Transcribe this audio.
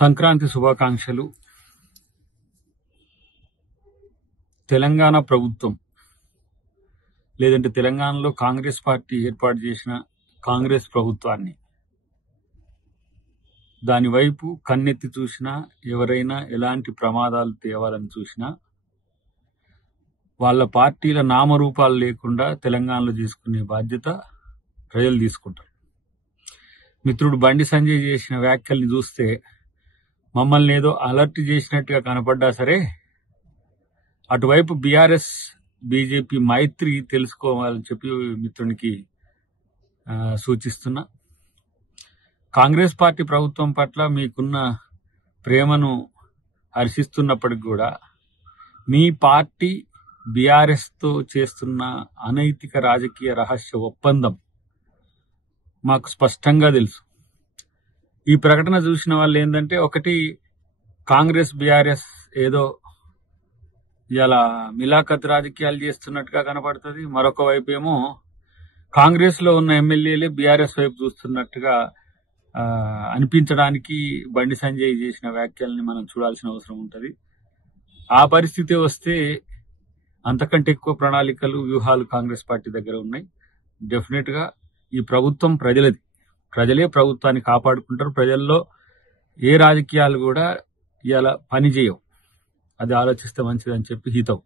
సంక్రాంతి శుభాకాంక్షలు. తెలంగాణ ప్రభుత్వం లేదంటే తెలంగాణలో కాంగ్రెస్ పార్టీ ఏర్పాటు చేసిన కాంగ్రెస్ ప్రభుత్వాన్ని దాని వైపు కన్నెత్తి చూసినా ఎవరైనా ఎలాంటి ప్రమాదాలు తేవాలని చూసినా వాళ్ళ పార్టీల నామరూపాలు లేకుండా తెలంగాణలో తీసుకునే బాధ్యత ప్రజలు తీసుకుంటారు. మిత్రుడు బండి సంజయ్ చేసిన వ్యాఖ్యల్ని చూస్తే మమ్మల్ని ఏదో అలర్ట్ చేసినట్టుగా కనపడ్డా సరే అటువైపు బీఆర్ఎస్ బీజేపీ మైత్రి తెలుసుకోవాలని చెప్పి మిత్రునికి సూచిస్తున్నా. కాంగ్రెస్ పార్టీ ప్రభుత్వం పట్ల మీకున్న ప్రేమను హర్షిస్తున్నప్పటికి కూడా మీ పార్టీ బీఆర్ఎస్తో చేస్తున్న అనైతిక రాజకీయ రహస్య ఒప్పందం మాకు స్పష్టంగా తెలుసు. ఈ ప్రకటన చూసిన వాళ్ళు ఏంటంటే ఒకటి కాంగ్రెస్ బీఆర్ఎస్ ఏదో ఇలా మిలాఖత్ రాజకీయాలు చేస్తున్నట్టుగా కనపడుతుంది. మరొక వైపు ఏమో కాంగ్రెస్లో ఉన్న ఎమ్మెల్యేలే బీఆర్ఎస్ వైపు చూస్తున్నట్టుగా అనిపించడానికి బండి సంజయ్ చేసిన వ్యాఖ్యల్ని మనం చూడాల్సిన అవసరం ఉంటుంది. ఆ పరిస్థితి వస్తే అంతకంటే ఎక్కువ ప్రణాళికలు వ్యూహాలు కాంగ్రెస్ పార్టీ దగ్గర ఉన్నాయి. డెఫినెట్గా ఈ ప్రభుత్వం ప్రజలది. ప్రజలే ప్రభుత్వాన్ని కాపాడుకుంటారు. ప్రజల్లో ఏ రాజకీయాలు కూడా ఇలా పనిచేయవు అది ఆలోచిస్తే మంచిదని చెప్పి హితవు.